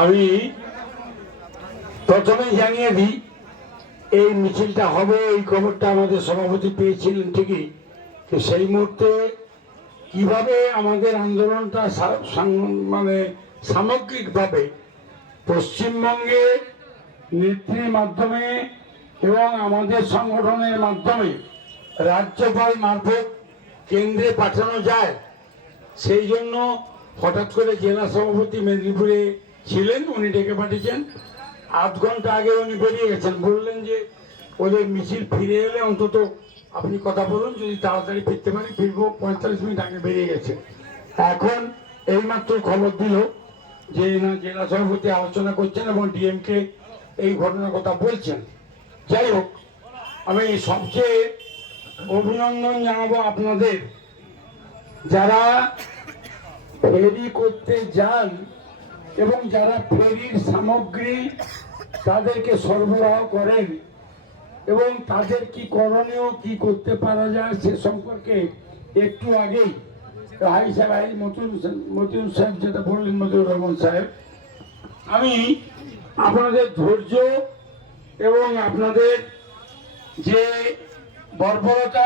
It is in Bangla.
আমি প্রথমে জানিয়ে দিই, এই মিছিলটা হবে এই খবরটা আমাদের সভাপতি পেয়েছিলেন ঠিকই, তো সেই মুহূর্তে কিভাবে আমাদের আন্দোলনটা মানে সামগ্রিকভাবে পশ্চিমবঙ্গে নেত্রীর মাধ্যমে এবং আমাদের সংগঠনের মাধ্যমে রাজ্যপাল মারফত কেন্দ্রে পাঠানো যায়, সেই জন্য হঠাৎ করে জেলা সভাপতি মেদিনীপুরে ছিলেন, উনি ডেকে পাঠিয়েছেন। আধ ঘন্টা আগে উনি বেরিয়ে গেছেন, বললেন যে ওদের মিছিল ফিরে এলে অন্তত আপনি কথা বলুন, যদি তাড়াতাড়ি ফিরতে পারি ফিরবো। 45 মিনিট আগে বেরিয়ে গেছে। এখন এইমাত্র খবর দিল যে না, জেলা সভাপতি আলোচনা করছেন এবং ডিএমকে এই ঘটনার কথা বলছেন। যাই হোক, আমি সবচেয়ে অভিনন্দন জানাবো আপনাদের, যারা ফেরি করতে যান এবং যারা ফেরির সামগ্রী তাদেরকে সরবরাহ করেন এবং তাদের কি করণীয়, কি করতে পারা যায় সে সম্পর্কে একটু আগেই মতিউর সাহেব যেটা বললেন, মতিউর রহমান সাহেব, আমি আপনাদের ধৈর্য এবং আপনাদের যে বর্বরতা